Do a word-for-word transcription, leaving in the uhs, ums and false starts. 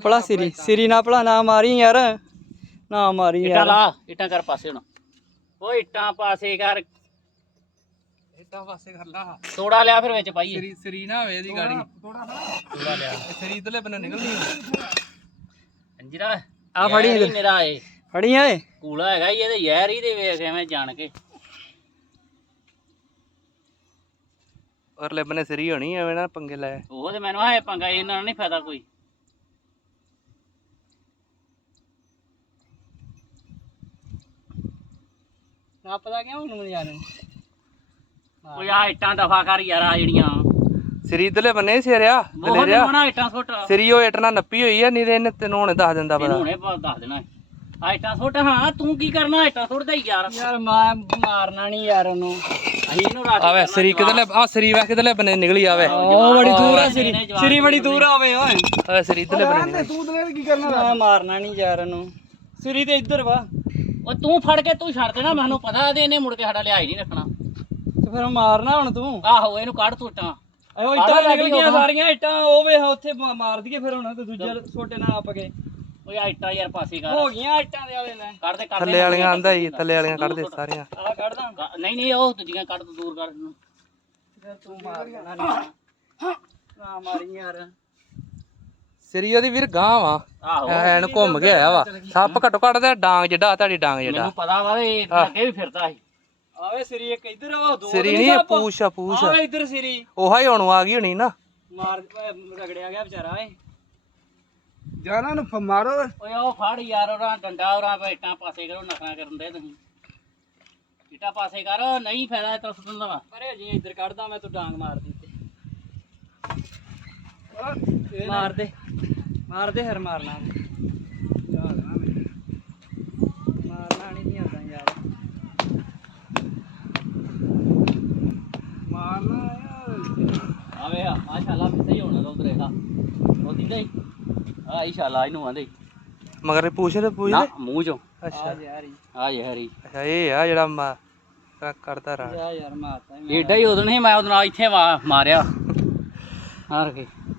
ਭਲਾ ਸਿਰੀ ਸਿਰੀ ਨਾ ਭਲਾ ਨਾ ਮਾਰੀ ਯਾਰ ਨਾ ਮਾਰੀ ਇੱਟਾਂ ਯਾਰ ਲਾ ਇੱਟਾਂ ਕਰ ਪਾਸੇ ਹੁਣ ਓ ਇੱਟਾਂ ਪਾਸੇ ਕਰ ਇੱਟਾਂ ਪਾਸੇ ਕਰ ਲਾ ਤੋੜਾ ਲਿਆ ਫਿਰ ਵਿੱਚ ਪਾਈਏ ਸਰੀ ਸਰੀ ਨਾ ਹੋਵੇ ਇਹਦੀ ਗਾੜੀ ਤੋੜਾ ਲਿਆ ਸਰੀ ਇਧਰਲੇ ਬੰਨੇ ਨਿਕਲਦੀ ਅੰਜਰਾ ਆ ਫੜੀ ਯਾਰ ਹੀ ਮੇਰਾ ਏ ਫੜੀ ਏ ਕੂਲਾ ਹੈਗਾ ਹੀ ਇਹਦੇ ਯਾਰ ਹੀ ਦੇ ਵੇਖ ਐਵੇਂ ਜਾਣ ਕੇ ਔਰਲੇ ਬੰਨੇ ਸਰੀ ਹੋਣੀ ਐਵੇਂ ਨਾ ਪੰਗੇ ਲੈ ਉਹ ਤੇ ਮੈਨੂੰ ਆਏ ਪੰਗਾ ਇਹਨਾਂ ਨਾਲ ਨਹੀਂ ਫਾਇਦਾ ਕੋਈ ਨਾ ਪਤਾ ਕਿਉਂ ਹੁਣ ਮੈਨੂੰ ਯਾਰ ਓਏ ਆ ਇੱਟਾਂ ਦਫਾ ਕਰ ਯਾਰ ਆ ਜਿਹੜੀਆਂ ਸਰੀ ਇਧਰਲੇ ਬੰਨੇ ਸਿਰਿਆ ਉਹ ਤੇ ਬਣਾ ਇੱਟਾਂ ਸੁੱਟ ਸਰੀ ਉਹ ਇੱਟ ਨਾਲ ਨੱਪੀ ਹੋਈ ਆ ਨਹੀਂ ਤੇ ਇਹਨੇ ਤੈਨੂੰ ਹੁਣੇ ਦੱਸ ਦਿੰਦਾ ਪਤਾ ਹੁਣੇ ਪਾ ਦੱਸ ਦੇਣਾ ਆ ਇੱਟਾਂ ਸੁੱਟ ਹਾਂ ਤੂੰ ਕੀ ਕਰਨਾ ਇੱਟਾਂ ਸੁੱਟਦਾ ਹੀ ਯਾਰ ਯਾਰ ਮੈਂ ਮਾਰਨਾ ਨਹੀਂ ਯਾਰ ਉਹਨੂੰ ਅਸੀਂ ਇਹਨੂੰ ਰੱਖ ਆਵੇ ਸਰੀ ਕਿਧਰਲੇ ਆ ਸਰੀ ਵਾ ਕਿਧਰਲੇ ਬੰਨੇ ਨਿਕਲੀ ਆਵੇ ਉਹ ਬੜੀ ਦੂਰ ਆ ਸਿਰੀ ਸਿਰੀ ਬੜੀ ਦੂਰ ਆਵੇ ਓਏ ਆ ਸਰੀ ਇਧਰਲੇ ਬੰਨੇ ਤੂੰ ਤੇ ਕੀ ਕਰਨਾ ਮੈਂ ਮਾਰਨਾ ਨਹੀਂ ਯਾਰ ਉਹਨੂੰ ਸਿਰੀ ਤੇ ਇੱਧਰ ਵਾ ਉਹ ਤੂੰ ਫੜ ਕੇ ਤੂੰ ਛੱਡ ਦੇਣਾ ਮੈਨੂੰ ਪਤਾ ਤੇ ਇਹਨੇ ਮੁੜ ਕੇ ਸਾਡਾ ਲਿਆ ਹੀ ਨਹੀਂ ਰੱਖਣਾ ਤੇ ਫਿਰ ਮਾਰਨਾ ਹੁਣ ਤੂੰ ਆਹੋ ਇਹਨੂੰ ਕੱਢ ਤੂੰ ਇੱਟਾਂ ਆਇਓ ਇੱਟਾਂ ਨਿਕਲ ਗਈਆਂ ਸਾਰੀਆਂ ਇੱਟਾਂ ਉਹ ਵੇ ਉੱਥੇ ਮਾਰ ਦਈਏ ਫਿਰ ਹੁਣ ਤੇ ਦੂਜੇ ਛੋਟੇ ਨਾਲ ਆਪ ਕੇ ਓਏ ਆ ਇੱਟਾਂ ਯਾਰ ਪਾਸੇ ਕਰ ਹੋ ਗਈਆਂ ਇੱਟਾਂ ਦੇ ਆਲੇ ਲੈ ਕੱਢ ਦੇ ਕੱਢ ਥੱਲੇ ਵਾਲੀਆਂ ਆਂਦਾ ਹੀ ਥੱਲੇ ਵਾਲੀਆਂ ਕੱਢ ਦੇ ਸਾਰੀਆਂ ਆ ਕੱਢਦਾ ਦੇ ਨਹੀਂ ਨਹੀਂ ਉਹ ਦੂਜੀਆਂ ਕੱਢ ਤੂੰ ਦੂਰ ਕਰ ਇਹਨੂੰ ਫਿਰ ਤੂੰ ਮਾਰ ਦੇਣਾ ਨਾ ਨਾ ਮਾਰੀ ਯਾਰ ਸਰੀ ਉਹਦੀ ਵੀਰ ਗਾਂ ਵਾ ਆਹੋ ਐਨ ਘੁੰਮ ਕੇ ਆਇਆ ਵਾ ਸੱਪ ਘੱਟੋ ਘੱਟ ਤੇ ਡਾਂਗ ਜਿੱਡਾ ਤੁਹਾਡੀ ਡਾਂਗ ਜਿੱਡਾ ਮੈਨੂੰ ਪਤਾ ਵਾ ਇਹ ਅੱਗੇ ਵੀ ਫਿਰਦਾ ਸੀ ਆਵੇ ਸਿਰੀ ਇੱਕ ਇੱਧਰ ਉਹ ਦੋ ਸਰੀ ਨਹੀਂ ਪੂਛ ਆ ਪੂਛ ਆਵੇ ਇੱਧਰ ਸਿਰੀ ਉਹੀ ਹੁਣ ਆ ਗਈ ਹੋਣੀ ਨਾ ਮਾਰ ਰਗੜਿਆ ਗਿਆ ਵਿਚਾਰਾ ਏ ਜਾਨਾ ਨੂੰ ਮਾਰੋ ਓਏ ਉਹ ਫੜ ਯਾਰ ਉਹਨਾਂ ਡੰਡਾ ਉਹਨਾਂ ਇੱਟਾਂ ਪਾਸੇ ਕਰੋ ਨਖਰਾ ਕਰਨ ਦੇ ਤੁਸੀਂ ਇੱਟਾਂ ਪਾਸੇ ਕਰ ਨਹੀਂ ਫਾਇਦਾ ਇਹ ਤਾਂ ਸੁਣਨ ਦਾ ਵਾ ਪਰੇ ਜੀ ਇੱਧਰ ਕੱਢਦਾ ਮੈਂ ਤੂੰ ਡਾਂਗ ਮਾਰ ਦੀ ਤੇ ਮਾਰ ਦੇ ਮਾਰ ਦੇ ਹਰ ਮਾਰਨਾ ਮਾਰਨਾ ਨਹੀਂ ਆਉਂਦਾ ਯਾਰ ਮਾਰਨਾ ਯਾਰ ਆਵੇ ਆ ਮਾਸ਼ਾਅੱਲਾ ਵੀ ਸਹੀ ਹੋਣਾ ਉਧਰ ਇਹਦਾ ਉਹ ਦਿੰਦਾ ਹੀ ਆ ਇਨਸ਼ਾਅੱਲਾ ਇਹਨੂੰ ਆਂਦੇ ਮਗਰ ਪੂਛ ਤੇ ਪੂਛ ਨਾ ਮੂੰਹ ਚੋਂ ਅੱਛਾ ਯਾਰ ਆ ਯਾਰੀ ਅੱਛਾ ਇਹ ਆ ਜਿਹੜਾ ਮਾ ਕਰਦਾ ਰਹਾ ਜਾ ਯਾਰ ਮਾਰਤਾ ਏਡਾ ਹੀ ਉਦੋਂ ਨਹੀਂ ਮੈਂ ਉਹਦੇ ਨਾਲ ਇੱਥੇ ਵਾ ਮਾਰਿਆ ਹਾਰ ਕੇ